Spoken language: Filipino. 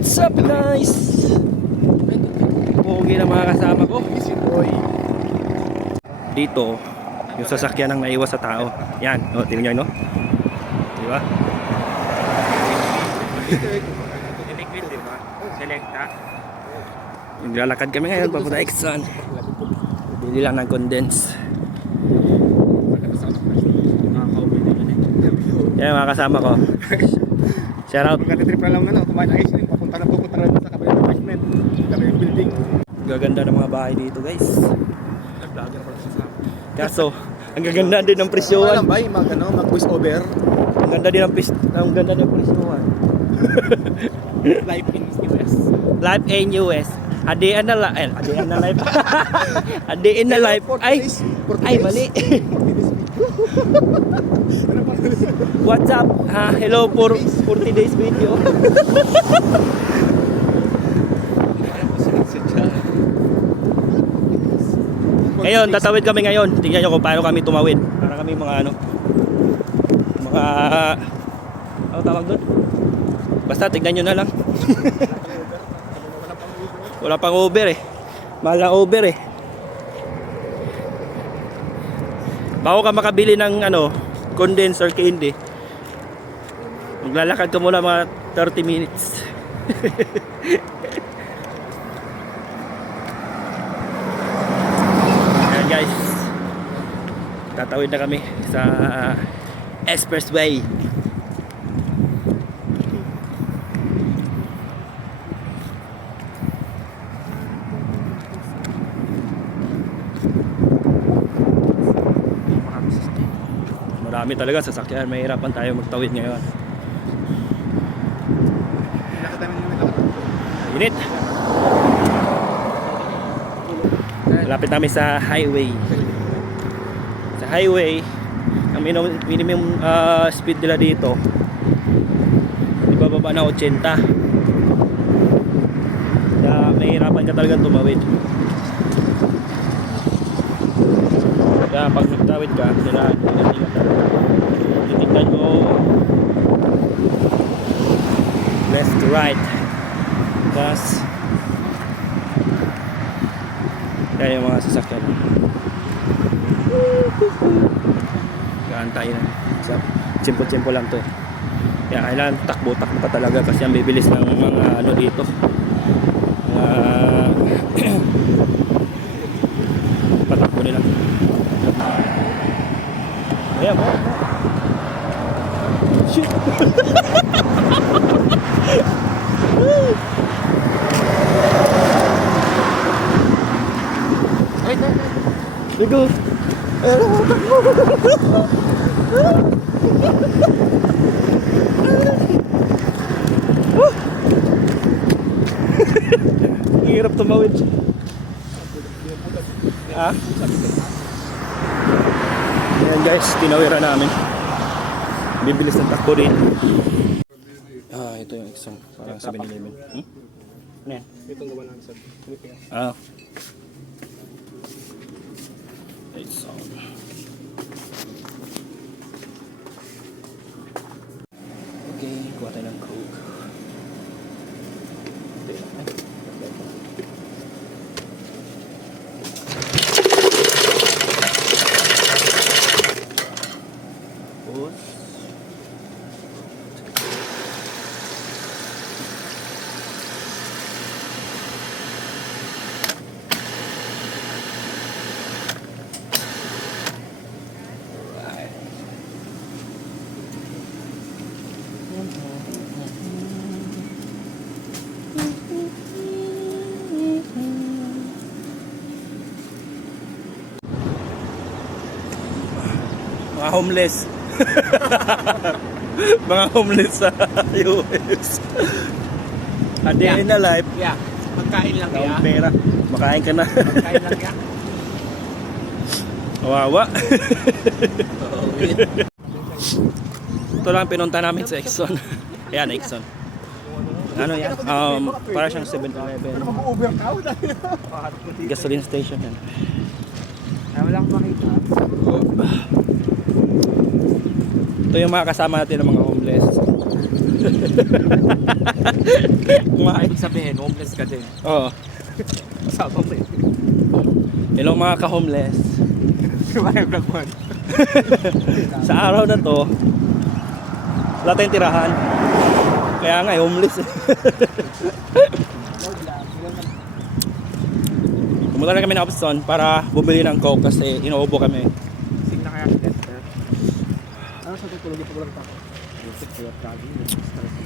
What's up guys? Pogi na mga kasama ko. Dito, yung sasakyan ang naiwas sa tao. Yan, o, tingnan nyo, no? Diba? Liquid, di ba? Selecta. Naglalakad kami ngayon papunta Exxon. Bili lang ng condense. Yan mga kasama ko. Shout out. Magkatitrip na lang na, kumain ng ice cream. Papunta na sa kabilang basement. Kabilang building. Gaganda ng mga bahay dito guys. Nag-vlogger pala sa sama. Kaso, ang gaganda din ng presyohan. Alam ba, mag-voice over. Ang ganda din ng presyohan. Live in US. Live in US. Hadian na live. Hadian na live. Hadiin na live. Ay, mali. What's up? Hello for 40 days video. Ngayon, tatawid kami ngayon. Tingnan nyo kung paano kami tumawid. Para kami mga ano tawag doon? Basta tignan nyo na lang. Wala pang Uber eh. Mahal na Uber eh. Bago ka makabili ng condenser candy, maglalakad ka muna mga 30 minutes. Ayan guys, tatawid na kami sa expressway. Marami talaga sasakyan, mahirapan tayo magtawid ngayon. Init. Malapit namin sa highway. Sa highway, ang minimum speed nila dito ibababa na 80. Kaya mahirapan ka talagang tumawid. Kaya pag nagtawid ka, kailangan titignan mo left to right. Tapos kaya yung mga sasakyan kaantay na sa tsimpo-tsimpo lang to eh. Kaya kailangan takbo-takbo pa talaga kasi ang bibilis ng mga dito patakbo nila. Ayan mo. Shit. Ligo. Ayan mo. Hirap tumawid. Ah? Ayan guys, tinawiran namin. Bibilis ng takbo rin. Ito yung Exxon. Parang 7-Eleven. Ano yan? Itong gawa lang sa Exxon. Okay, kuha tayo ng Coke. Mga homeless. Mga homeless sa US. A day in a life. Yeah. Magkain lang Ang pera. Makain ka na. Magkain lang ya. Kawawa. Ito lang pinunta namin sa Exxon. Ayan, Exxon. Ano yan? Para siyang 7-Eleven. Gasoline station yan. Walang makita. Ito yung mga kasama natin ng mga homeless. Kumain. Ibig sabihin, homeless ka din. Oo. Kasama mo eh. Hello mga ka-homeless. Diba yung vlog mo? Sa araw na to, wala tayong tirahan. Kaya nga, homeless. Pumunta na kami ng Upston para bumili ng Coke kasi inuubo kami. Sing na kaya si Lester. Ano sa tutulog yung pagulog pa? Isip ko yung lagi. Stress.